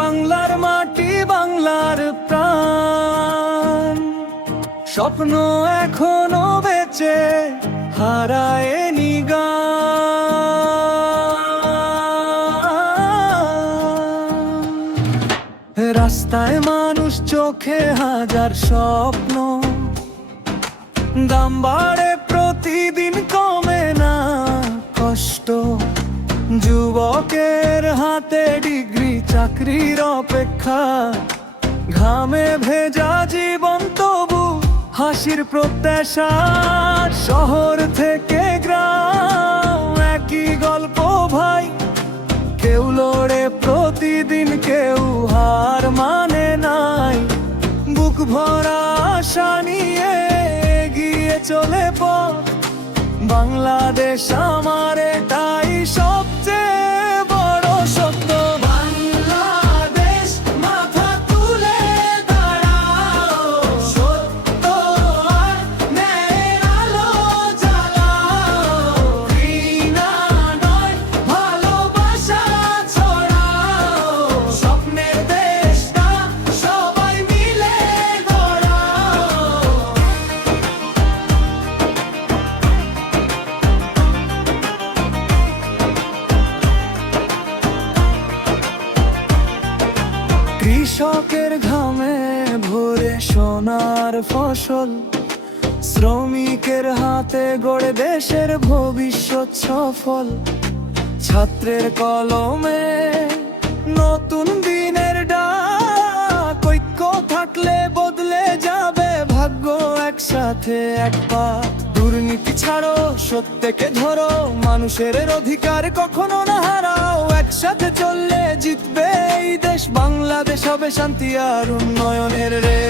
বাংলার মাটি বাংলার প্রাণ, স্বপ্ন এখনো বেঁচে হারায়নি গান। রাস্তায় মানুষ, চোখে হাজার স্বপ্ন, দাম বাড়ে প্রতিদিন, কমে না কষ্ট। যুবকের হাতে ডিগ্রি, চাকরির অপেক্ষা, ঘামে ভেজা জীবন তবু হাসির প্রত্যাশা। শহর থেকে গ্রাম একই গল্প ভাই, কেউ লড়ে প্রতিদিন, কেউ হার মানে নাই। বুক ভরা আশা নিয়ে এগিয়ে চলে পথ, বাংলাদেশ আমার এটাই সবচেয়ে বড় সত্য। বাংলাদেশ মাথা তুলে দাঁড়াও, সত্য আর ন্যায়ের আলো জ্বালাও। ঘৃণা নয়, ভালোবাসা ছড়াও, স্বপ্নের দেশটা সবাই মিলে গড়াও। কৃষকের ঘামে ভরে সোনার ফসল, শ্রমিকের হাতে গড়ে দেশের ভবিষ্যৎ সফল। ছাত্রের কলমে নতুন দিনের ডাক, ঐক্য থাকলে বদলে যাবে ভাগ্য, একসাথে এক পা। দুর্নীতি ছাড়ো, সত্যকে ধরো, মানুষের অধিকার কখনো না হারাও। একসাথে চললে জিতবে এই দেশ, বাংলাদেশ হবে শান্তি আর উন্নয়নের রে।